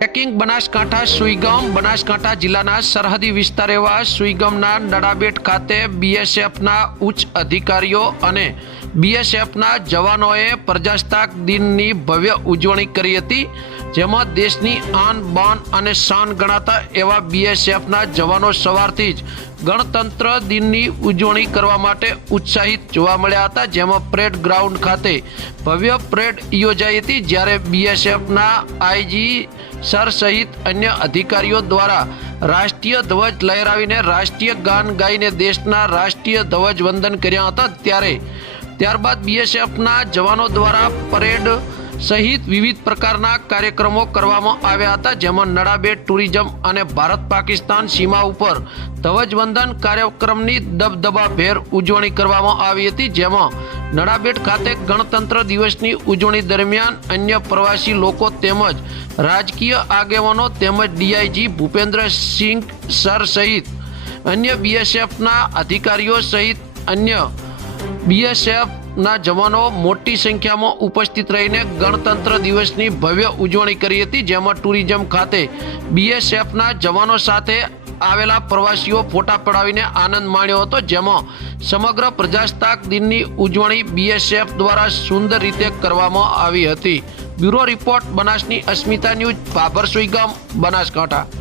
Tracking Banaskantha Suigam Banaskantha જિલ્લાના સરહદી વિસ્તાર એવા સુઈગામના નડાબેટ ખાતે બીએસએફના ઉચ્ચ અધિકારીઓ અને બીએસએફના જવાનોએ પ્રજાસત્તાક દિનની ભવ્ય ઉજવણી કરી હતી, જેમાં દેશની આન બાન અને શાન ગણાતા એવા બીએસએફના જવાનો સવારથી જ ગણતંત્ર દિનની ઉજવણી કરવા માટે ઉત્સાહિત જોવા મળ્યા હતા, જેમાં પરેડ ગ્રાઉન્ડ ખાતે ભવ્ય પરેડ યોજાઈ હતી, જ્યારે બીએસએફના આઈજી સર સહિત અન્ય અધિકારીઓ દ્વારા રાષ્ટ્રીય ધ્વજ લહેરાવીને રાષ્ટ્રીય ગાન ગાઈને દેશના રાષ્ટ્રીય ધ્વજ વંદન કર્યા હતા। ત્યારબાદ બીએસએફના જવાનો દ્વારા પરેડ સહિત વિવિધ પ્રકારના કાર્યક્રમો કરવામાં આવ્યા હતા, જેમાં નડાબેટ ટુરિઝમ અને ભારત પાકિસ્તાન સીમા ઉપર ધ્વજવંદન કાર્યક્રમની દબદબાભેર ઉજવણી કરવામાં આવી હતી, જેમાં નડાબેટ ખાતે ગણતંત્ર દિવસની ઉજવણી દરમિયાન અન્ય પ્રવાસી લોકો તેમજ રાજકીય આગેવાનો તેમજ ડીઆઈજી ભૂપેન્દ્રસિંહ સર સહિત અન્ય બીએસએફના અધિકારીઓ સહિત અન્ય બીએસએફના જવાનો મોટી સંખ્યામાં ઉપસ્થિત રહીને ગણતંત્ર દિવસની ભવ્ય ઉજવણી કરી હતી, જેમાં ટુરિઝમ ખાતે બીએસએફના જવાનો સાથે આવેલા પ્રવાસીઓ ફોટા પડાવીને આનંદ માણ્યો હતો, જેમાં સમગ્ર પ્રજાસત્તાક દિનની ઉજવણી બીએસએફ દ્વારા સુંદર રીતે કરવામાં આવી હતી। બ્યુરો રિપોર્ટ બનાસની અસ્મિતા ન્યૂઝ, ભાભર સુઈગામ, બનાસકાંઠા।